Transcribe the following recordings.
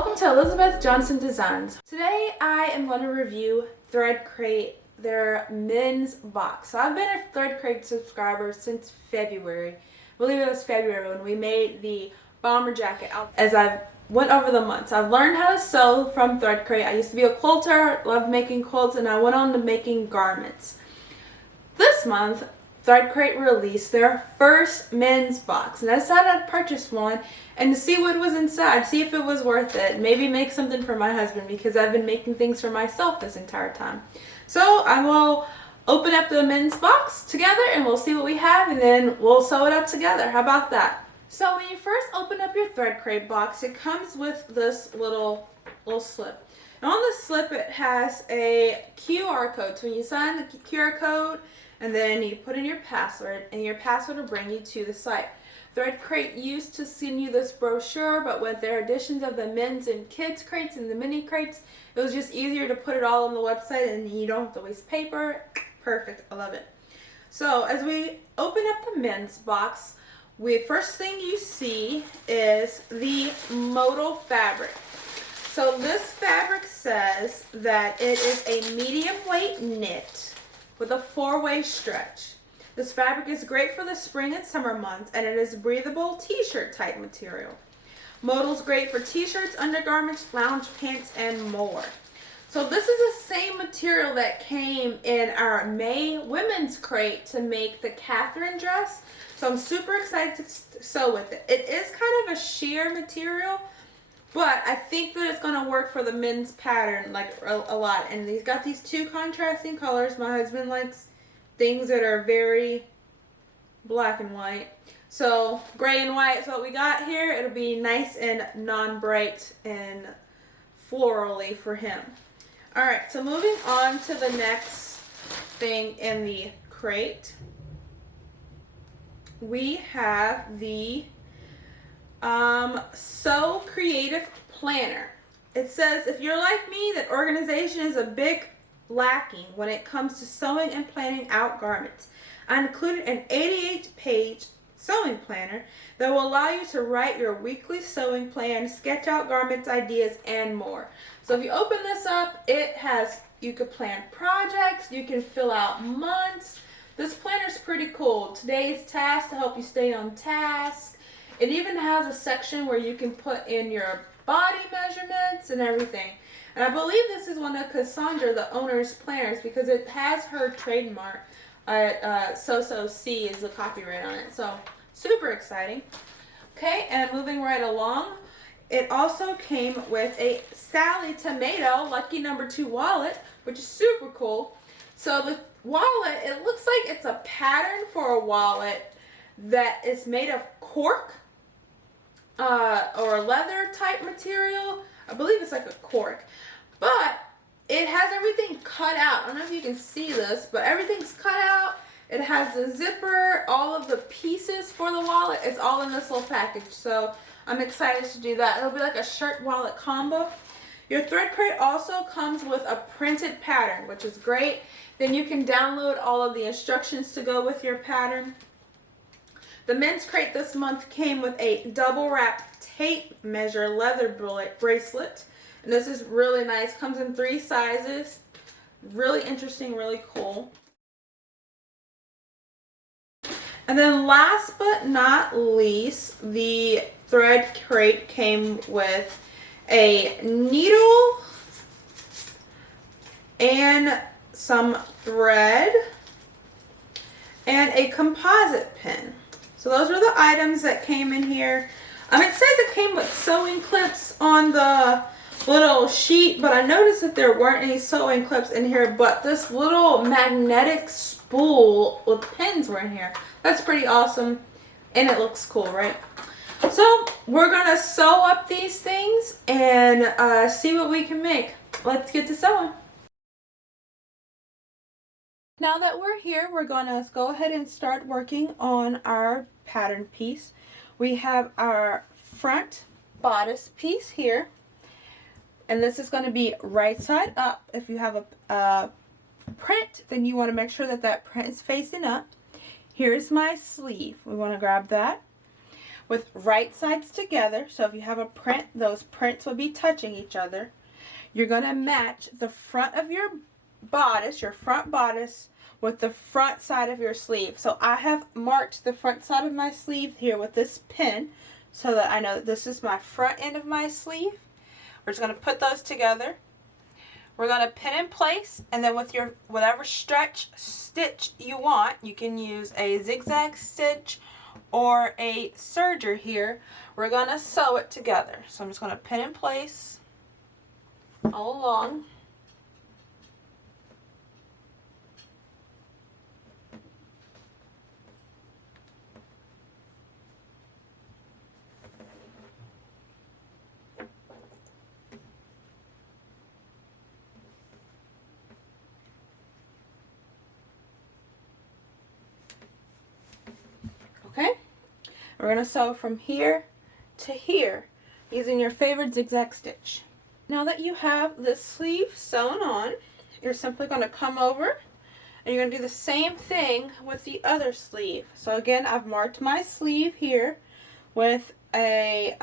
Welcome to Elizabeth Johnson Designs. Today I am going to review Thread Crate, their men's box. So I've been a Thread Crate subscriber since February. I believe it was February when we made the bomber jacket. As I've went over the months, I've learned how to sew from Thread Crate. I used to be a quilter, loved making quilts, and I went on to making garments. This month, Thread Crate released their first men's box, and I decided I'd purchase one and to see what was inside, see if it was worth it, maybe make something for my husband because I've been making things for myself this entire time. So I will open up the men's box together and we'll see what we have, and then we'll sew it up together. How about that? So when you first open up your Thread Crate box, it comes with this little slip. And on the slip it has a QR code. So when you sign the QR code, and then you put in your password, and your password will bring you to the site. Thread Crate used to send you this brochure, but with their additions of the men's and kids crates and the mini crates, it was just easier to put it all on the website and you don't have to waste paper. Perfect, I love it. So as we open up the men's box, first thing you see is the modal fabric. So this fabric says that it is a medium weight knit with a 4-way stretch. This fabric is great for the spring and summer months, and it is breathable t-shirt type material. Modal's great for t-shirts, undergarments, lounge pants, and more. So this is the same material that came in our May women's crate to make the Catherine dress. So I'm super excited to sew with it. It is kind of a sheer material, but I think that it's going to work for the men's pattern like a lot. And he's got these two contrasting colors. My husband likes things that are very black and white. So gray and white is what we got here. It'll be nice and non-bright and florally for him. Alright, so moving on to the next thing in the crate. We have the Sew Creative Planner. It says, if you're like me, that organization is a big lacking when it comes to sewing and planning out garments. I included an 88-page sewing planner that will allow you to write your weekly sewing plan, sketch out garments ideas, and more. So if you open this up, you could plan projects, you can fill out months. This planner is pretty cool. Today's task to help you stay on task. It even has a section where you can put in your body measurements and everything. And I believe this is one of Cassandra, the owner's planners, because it has her trademark. C is the copyright on it. So super exciting. Okay, and moving right along, it also came with a Sally Tomato Lucky Number 2 wallet, which is super cool. So the wallet, it looks like it's a pattern for a wallet that is made of cork. Or leather type material. I believe it's like a cork, but it has everything cut out. I don't know if you can see this, but everything's cut out. It has the zipper, all of the pieces for the wallet. It's all in this little package, so I'm excited to do that. It'll be like a shirt wallet combo. Your Thread Crate also comes with a printed pattern, which is great. Then you can download all of the instructions to go with your pattern. The men's crate this month came with a double wrap tape measure leather bracelet. And this is really nice. Comes in 3 sizes. Really interesting, really cool. And then last but not least, the Thread Crate came with a needle and some thread and a composite pin. So those are the items that came in here. It says it came with sewing clips on the little sheet, but I noticed that there weren't any sewing clips in here, but this little magnetic spool with pins were in here. That's pretty awesome, and it looks cool, right? So we're gonna sew up these things and see what we can make. Let's get to sewing. Now that we're here, we're going to go ahead and start working on our pattern piece. We have our front bodice piece here, and this is going to be right side up. If you have a print, then you want to make sure that that print is facing up. Here's my sleeve. We want to grab that. with right sides together. So if you have a print, those prints will be touching each other. You're going to match the front of your bodice, your front bodice, with the front side of your sleeve. So I have marked the front side of my sleeve here with this pin so that I know that this is my front end of my sleeve. We're just going to put those together. We're going to pin in place, and then with your whatever stretch stitch you want, you can use a zigzag stitch or a serger here. We're going to sew it together. So I'm just going to pin in place all along. Okay, we're going to sew from here to here using your favorite zigzag stitch. Now that you have this sleeve sewn on, you're simply going to come over and you're going to do the same thing with the other sleeve. So again, I've marked my sleeve here with a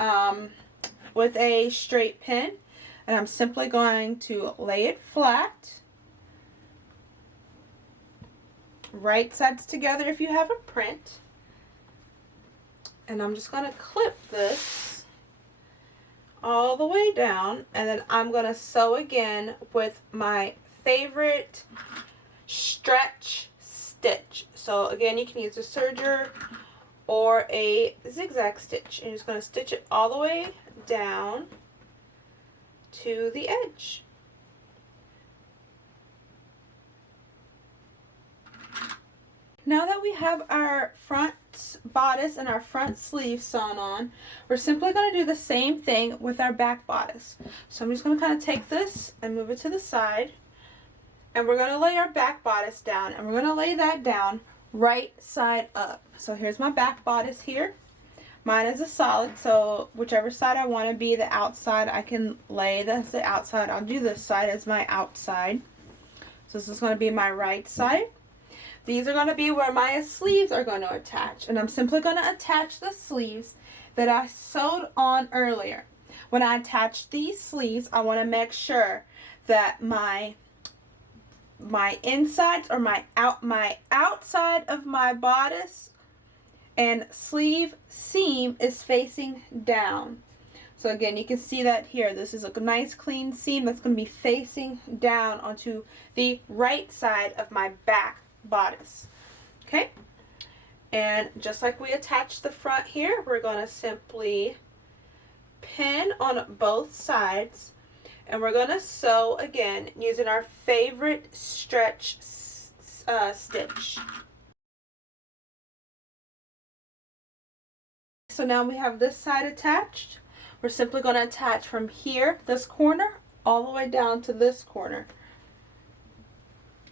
straight pin, and I'm simply going to lay it flat, right sides together if you have a print. And I'm just going to clip this all the way down, and then I'm going to sew again with my favorite stretch stitch. So again, you can use a serger or a zigzag stitch. And you're just going to stitch it all the way down to the edge. Now that we have our front bodice and our front sleeve sewn on, we're simply going to do the same thing with our back bodice. So I'm just going to kind of take this and move it to the side, and we're going to lay our back bodice down, and we're going to lay that down right side up. So here's my back bodice here. Mine is a solid, so whichever side I want to be the outside, I can lay this the outside. I'll do this side as my outside. So this is going to be my right side. These are going to be where my sleeves are going to attach. And I'm simply going to attach the sleeves that I sewed on earlier. When I attach these sleeves, I want to make sure that my insides or my outside of my bodice and sleeve seam is facing down. So again, you can see that here. This is a nice clean seam that's going to be facing down onto the right side of my back bodice. Okay, and just like we attached the front here, we're going to simply pin on both sides, and we're going to sew again using our favorite stretch stitch. So now we have this side attached. We're simply going to attach from here, this corner, all the way down to this corner.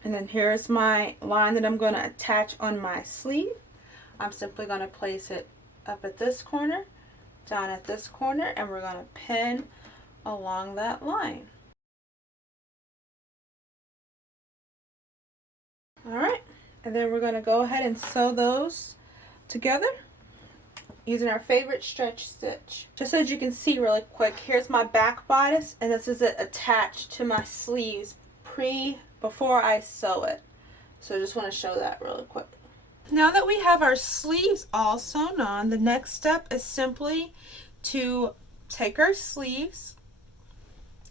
And then here's my line that I'm going to attach on my sleeve. I'm simply going to place it up at this corner, down at this corner, and we're going to pin along that line. Alright, and then we're going to go ahead and sew those together using our favorite stretch stitch. Just so that you can see really quick, here's my back bodice, and this is it attached to my sleeves before I sew it. So I just want to show that really quick. Now that we have our sleeves all sewn on, the next step is simply to take our sleeves.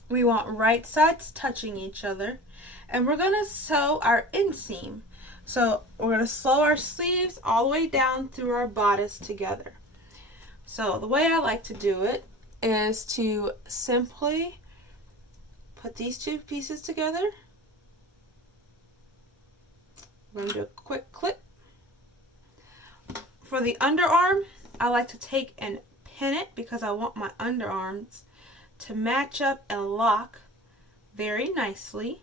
We want right sides touching each other, and we're going to sew our inseam. So we're going to sew our sleeves all the way down through our bodice together. So the way I like to do it is to simply put these two pieces together. I'm going to do a quick clip. For the underarm, I like to take and pin it because I want my underarms to match up and lock very nicely.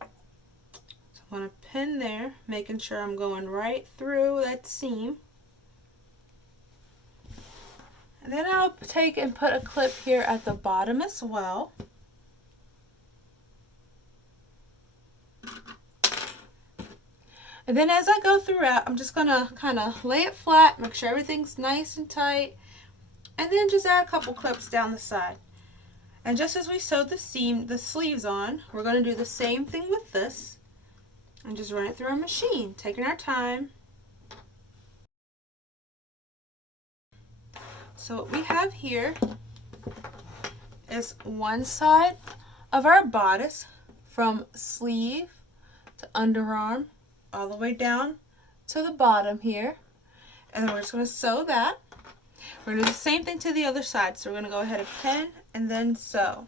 So I'm going to pin there, making sure I'm going right through that seam. And then I'll take and put a clip here at the bottom as well. And then as I go throughout, I'm just going to kind of lay it flat, make sure everything's nice and tight, and then just add a couple clips down the side. And just as we sewed the sleeves on, we're going to do the same thing with this and just run it through our machine, taking our time. So what we have here is one side of our bodice from sleeve to underarm all the way down to the bottom here, and then we're just going to sew that. We're going to do the same thing to the other side, so we're going to go ahead and pin and then sew.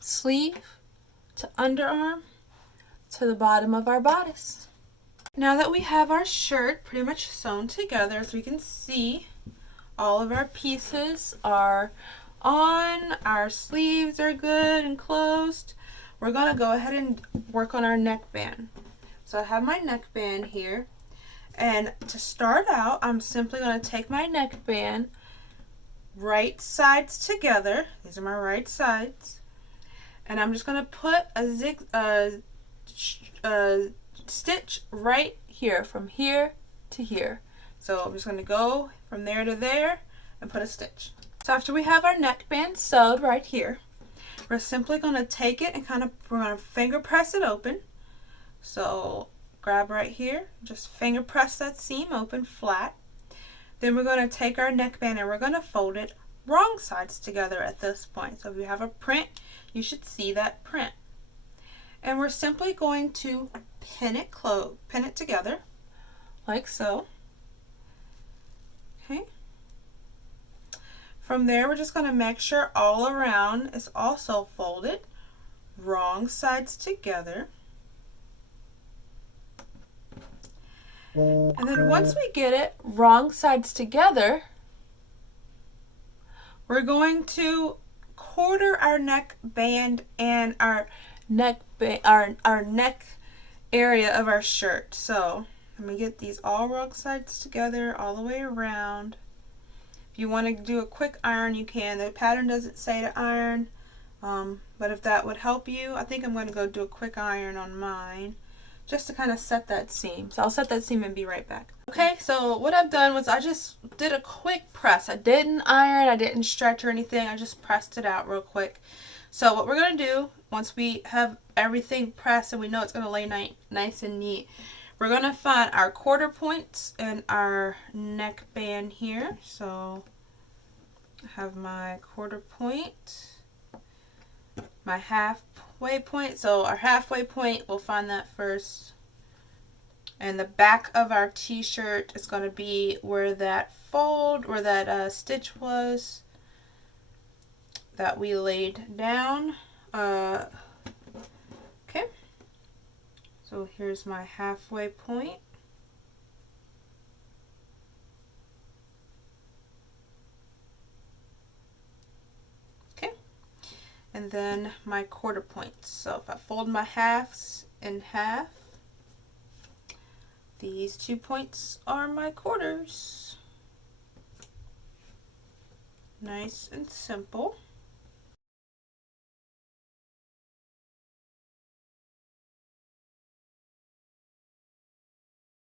Sleeve to underarm to the bottom of our bodice. Now that we have our shirt pretty much sewn together, as we can see, all of our pieces are on, our sleeves are good and closed. We're going to go ahead and work on our neckband. So I have my neckband here, and to start out, I'm simply going to take my neckband, right sides together. These are my right sides. And I'm just going to put a stitch right here, from here to here. So I'm just going to go from there to there and put a stitch. So after we have our neckband sewed right here, we're simply going to take it and we're going to finger press it open. So grab right here, just finger press that seam open flat. Then we're going to take our neckband and we're going to fold it wrong sides together at this point. So if you have a print, you should see that print. And we're simply going to pin it together like so. Okay. From there, we're just going to make sure all around is also folded wrong sides together. And then once we get it wrong sides together, we're going to quarter our neck band and our neck area of our shirt. So let me get these all wrong sides together all the way around. If you want to do a quick iron, you can. The pattern doesn't say to iron, but if that would help you, I think I'm going to go do a quick iron on mine just to kind of set that seam. So I'll set that seam and be right back. Okay, so what I've done was I just did a quick press. I didn't iron, I didn't stretch or anything. I just pressed it out real quick. So what we're going to do, once we have everything pressed and we know it's going to lay nice and neat, we're going to find our quarter points and our neckband here. So I have my quarter point, my halfway point. So our halfway point, we'll find that first. And the back of our t-shirt is going to be where that stitch was that we laid down. Okay. So here's my halfway point. Okay. And then my quarter points. So if I fold my halves in half, these 2 points are my quarters. Nice and simple.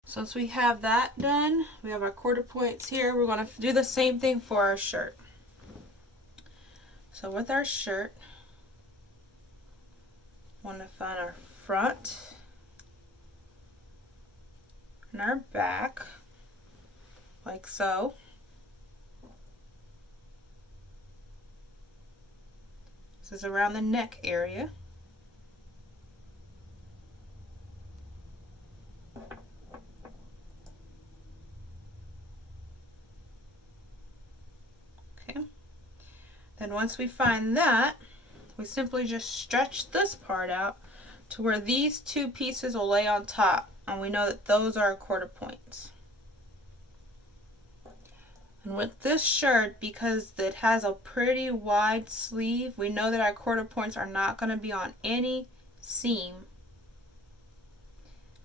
So once we have that done, we have our quarter points here. We're going to do the same thing for our shirt. So with our shirt, we want to find our front and our back, like so. This is around the neck area. Okay. Then once we find that, we simply just stretch this part out to where these two pieces will lay on top. And we know that those are our quarter points. And with this shirt, because it has a pretty wide sleeve, we know that our quarter points are not going to be on any seam.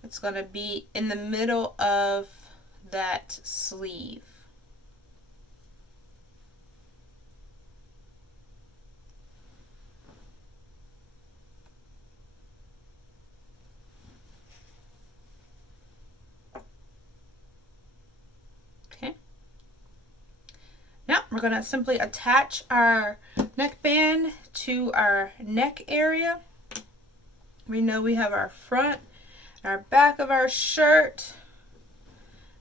It's going to be in the middle of that sleeve. Okay. Now we're going to simply attach our neckband to our neck area. We know we have our front, our back of our shirt.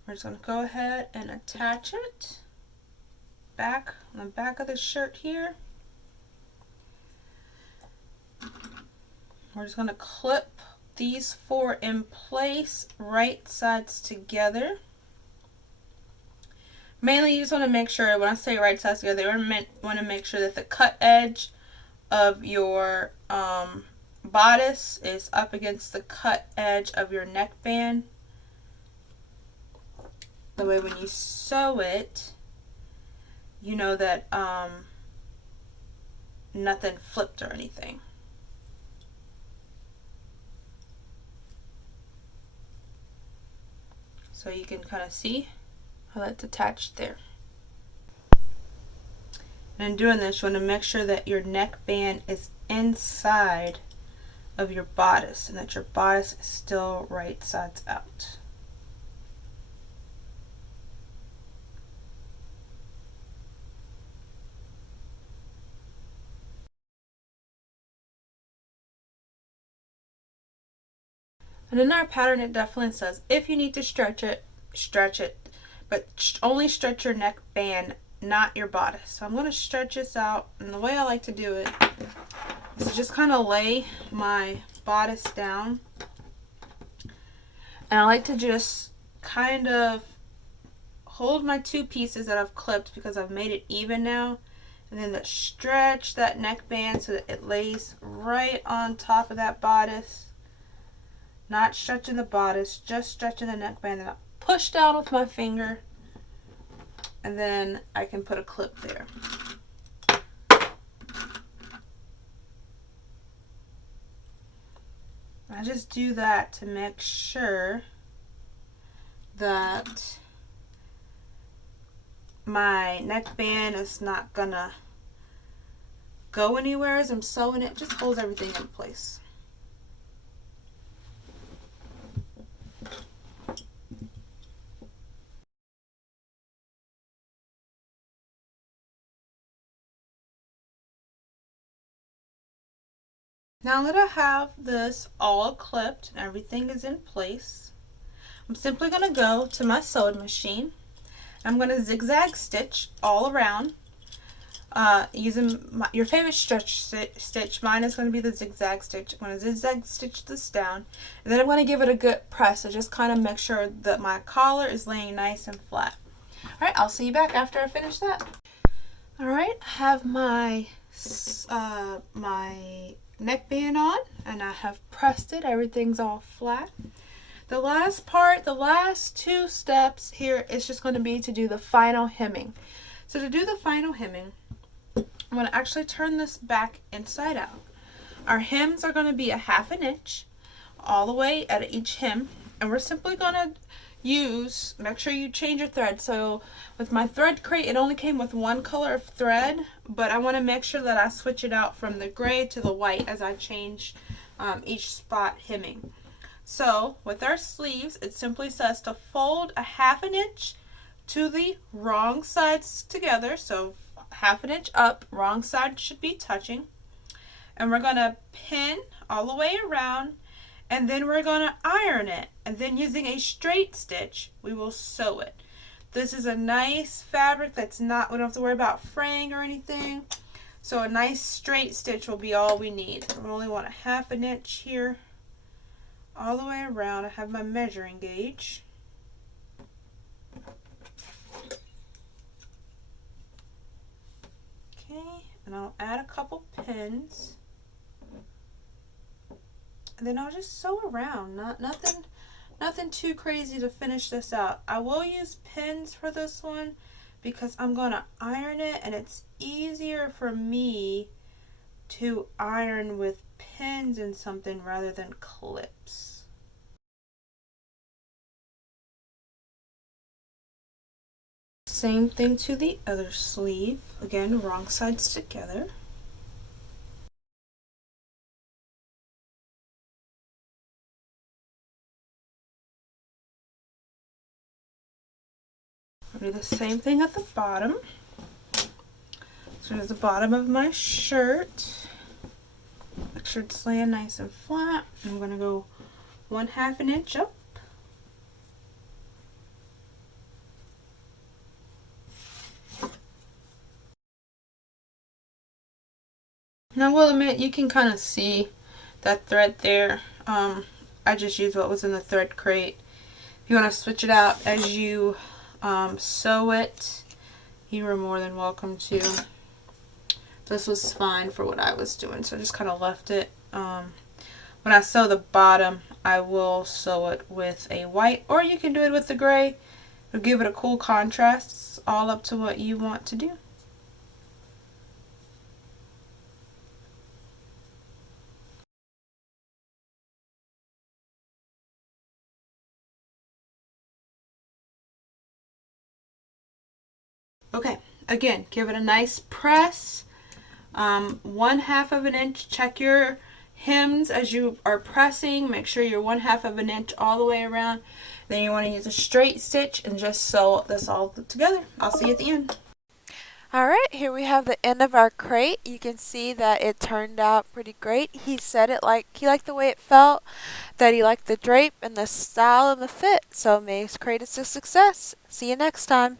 We're just going to go ahead and attach it back on the back of the shirt here. We're just going to clip these four in place, right sides together. Mainly you just want to make sure, when I say right sides together, you want to make sure that the cut edge of your bodice is up against the cut edge of your neckband. That way when you sew it, you know that nothing flipped or anything. So you can kind of see how that's attached there. And in doing this, you want to make sure that your neckband is inside of your bodice and that your bodice is still right sides out. And in our pattern, it definitely says if you need to stretch it, but only stretch your neckband, not your bodice. So I'm going to stretch this out, and the way I like to do it is to just kind of lay my bodice down, and I like to just kind of hold my two pieces that I've clipped because I've made it even now, and then stretch that neckband so that it lays right on top of that bodice. Not stretching the bodice, just stretching the neckband, and I push down with my finger, and then I can put a clip there. I just do that to make sure that my neckband is not gonna go anywhere as I'm sewing it. Just holds everything in place. Now that I have this all clipped and everything is in place, I'm simply going to go to my sewing machine. I'm going to zigzag stitch all around using your favorite stitch. Mine is going to be the zigzag stitch. I'm going to zigzag stitch this down, and then I'm going to give it a good press to just kind of make sure that my collar is laying nice and flat. Alright, I'll see you back after I finish that. Alright, I have my neckband on, and I have pressed it. Everything's all flat. The last part, the last two steps here is just going to be to do the final hemming. So to do the final hemming, I'm going to actually turn this back inside out. Our hems are going to be 1/2 inch all the way at each hem, and we're simply going to use, make sure you change your thread. So with my thread crate, it only came with one color of thread, but I want to make sure that I switch it out from the gray to the white as I change each spot hemming. So with our sleeves, it simply says to fold 1/2 inch to the wrong sides together. So 1/2 inch up, wrong side should be touching, and we're going to pin all the way around, and then we're going to iron it, and then using a straight stitch we will sew it. This is a nice fabric that's not, we don't have to worry about fraying or anything, so a nice straight stitch will be all we need. I only want 1/2 inch here all the way around. I have my measuring gauge. Okay, and I'll add a couple pins. And then I'll just sew around. Nothing too crazy to finish this out. I will use pins for this one because I'm going to iron it, and it's easier for me to iron with pins and something rather than clips. Same thing to the other sleeve. Again, wrong sides together. I'll do the same thing at the bottom. So here's the bottom of my shirt. Make sure it's laying nice and flat. I'm going to go 1/2 an inch up. Now I will admit, you can kind of see that thread there. I just used what was in the thread crate. If you want to switch it out as you sew it, you are more than welcome to. This was fine for what I was doing, so I just kind of left it. When I sew the bottom, I will sew it with a white, or you can do it with the gray. It'll give it a cool contrast. It's all up to what you want to do. Okay, again, give it a nice press. 1/2 of an inch. Check your hems as you are pressing. Make sure you're 1/2 of an inch all the way around. Then you want to use a straight stitch and just sew this all together. I'll see you at the end. Alright, here we have the end of our crate. You can see that it turned out pretty great. He said it like he liked the way it felt, that he liked the drape and the style and the fit. So May's crate is a success. See you next time.